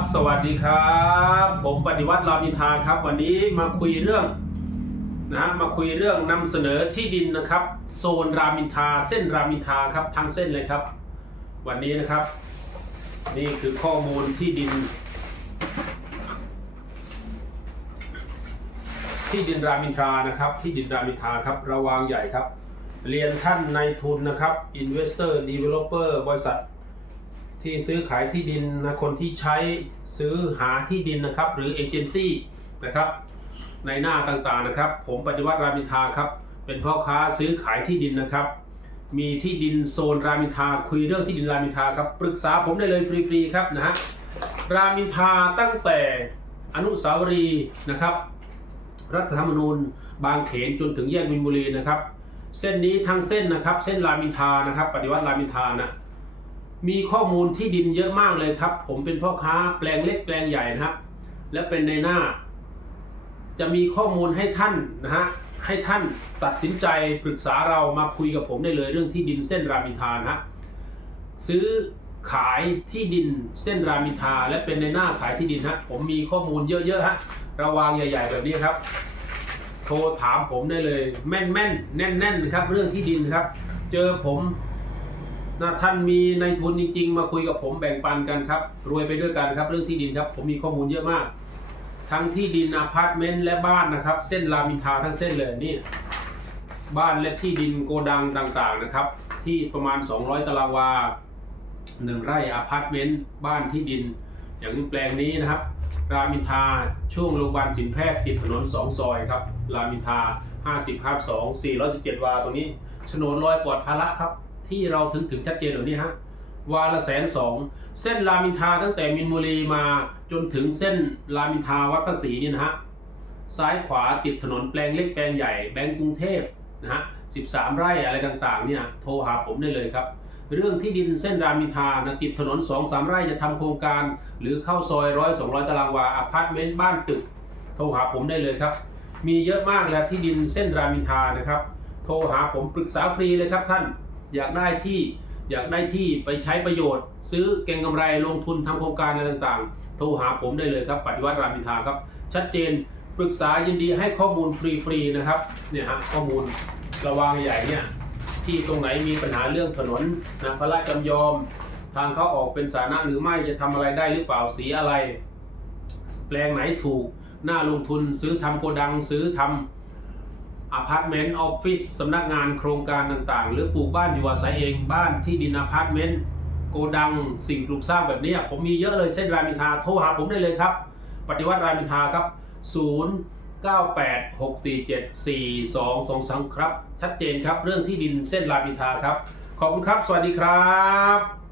บสวัสดีครับ ผมปฏิวัติรามอินทาครับ วันนี้มาคุยเรื่องนะมาคุยเรื่องนำเสนอที่ดินนะครับ โซนรามอินทาเส้นรามอินทาครับทั้งเส้นเลยครับ วันนี้นะครับ นี่คือข้อมูลที่ดิน ที่ดินรามอินทรานะครับ ที่ดินรามอินทาครับระวางใหญ่ครับ เรียนท่านนายทุนนะครับ Investor Developer บริษัท ที่ซื้อขายที่ดินนะคนที่ใช้ซื้อหาที่ดินนะครับ หรือเอเจนซี่นะครับในหน้าต่างๆนะครับ ผมปฏิวัติรามินทาครับ เป็นพ่อค้าซื้อขายที่ดินนะครับ มีที่ดินโซนรามินทาคุยเรื่องที่ดินรามินทาครับปรึกษาผมได้เลยฟรีๆครับนะฮะรามินทาตั้งแต่อนุสาวรีย์นะครับ รัฐธรรมนูญ บางเขนจนถึงแยกมินบุรีนะครับ เส้นนี้ทั้งเส้นนะครับ เส้นรามินทานะครับ ปฏิวัติรามินทานะ มีข้อมูลที่ดินเยอะมากเลยครับ ผมเป็นพ่อค้าแปลงเล็กแปลงใหญ่นะครับ และเป็นในหน้า จะมีข้อมูลให้ท่านนะฮะให้ท่านตัดสินใจปรึกษาเรามาคุยกับผมได้เลยเรื่องที่ดินเส้นรามอินทานะฮะซื้อขายที่ดินเส้นรามอินทาและเป็นในหน้าขายที่ดินฮะผมมีข้อมูลเยอะๆฮะระวางใหญ่ ๆ แบบนี้ครับ โทรถามผมได้เลย แม่นแม่นๆแน่นแน่นๆนะครับเรื่องที่ดินครับ เจอผม นะท่านมีในทุนจริง ๆ มาคุยกับผมแบ่งปันกันครับ รวยไปด้วยกันครับเรื่องที่ดินครับ ผมมีข้อมูลเยอะมาก ทั้งที่ดินอพาร์ตเมนต์และบ้านนะครับ เส้นรามอินทราทั้งเส้นเลยนี่บ้านและที่ดินโกดังต่างๆนะครับ ที่ประมาณ 200 ตารางวาหนึ่งไร่อพาร์ตเมนต์บ้านที่ดิน อย่างแปลงนี้นะครับ รามอินทาช่วงโรงพยาบาลสินแพทย์ติดถนน 2 ซอยครับ รามอินทา50ครับ2 417 วาตรงนี้โฉนดลอยปลอดภาระครับ ที่เราถึงถึงชัดเจนแบบนี้ฮะวาละแสนสองเส้นรามินทาตั้งแต่มินบุรีมาจนถึงเส้นรามินทาวัดพระศรีนี่นะฮะซ้ายขวาติดถนนแปลงเล็กแปลงใหญ่แบงก์กรุงเทพนะฮะ13ไร่อะไรต่างๆเนี่ยโทรหาผมได้เลยครับ เรื่องที่ดินเส้นรามินทานะติดถนน2 3ไร่จะทำโครงการ หรือเข้าซอยร้อยสองร้อยตารางวาอพาร์ตเมนต์บ้านตึก โทรหาผมได้เลยครับ มีเยอะมากแล้วที่ดินเส้นรามินทานะครับ โทรหาผมปรึกษาฟรีเลยครับท่าน อยากได้ที่อยากได้ที่ไปใช้ประโยชน์ ซื้อเก็งกำไรลงทุนทำโครงการอะไรต่างๆ โทรหาผมได้เลยครับ ปฏิวัติรามอินทาครับ ชัดเจนปรึกษายินดีให้ข้อมูลฟรีๆนะครับเนี่ยฮะข้อมูลระวางใหญ่เนี่ยที่ตรงไหนมีปัญหาเรื่องถนนนะพระราชจำยอม ทางเข้าออกเป็นสาธารณะหรือไม่จะทำอะไรได้หรือเปล่าสีอะไร แปลงไหนถูกหน่าลงทุนซื้อทำโกดังซื้อทำ อพาร์ตเมนต์ออฟฟิศสำนักงานโครงการต่างๆ หรือปลูกบ้านอยู่อาศัยเองบ้านที่ดินอพาร์ตเมนต์โกดังสิ่งปลูกสร้างแบบนี้ผมมีเยอะเลยเส้นรามอินทราโทรหาผมได้เลยครับ ปฏิวัติรามอินทราครับ 0 9 8 6 4 7 4 2 2 3ครับ ชัดเจนครับเรื่องที่ดินเส้นรามอินทราครับ ขอบคุณครับ สวัสดีครับ